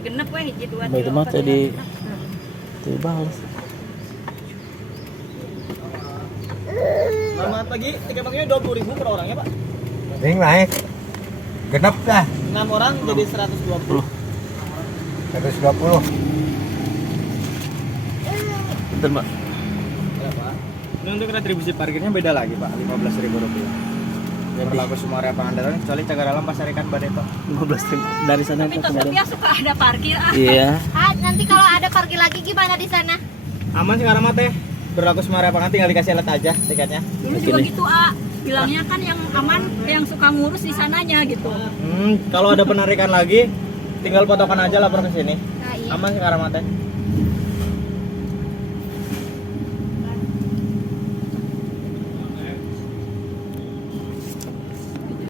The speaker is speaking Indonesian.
genep weh hiji 2 Baik mah tadi balas. Selamat pagi, tiket paginya 20.000 per orang ya Pak? Ring naik. Genap dah. 6 orang jadi 120. 120. Betul, Mbak. Berapa? Ini untuk retribusi parkirnya beda lagi Pak, Rp15.000. Yang berlaku semua area Pangandaran kecuali Cagar Alam Pasar Ikan Badai Pak. 15.000 dari sana Tapi ke terus kemarin. dia suka ada parkir Iya. Nanti kalau ada parkir lagi gimana di sana? Aman sekarang mah teh. Berlaku semua area Pangandaran, tinggal dikasih alat aja tiketnya. dulu juga gitu bilangnya kan yang aman yang suka ngurus di sananya gitu. Kalau ada penarikan lagi tinggal potongan aja lapor ke sini. Nah, iya. Aman sekarang mah teh.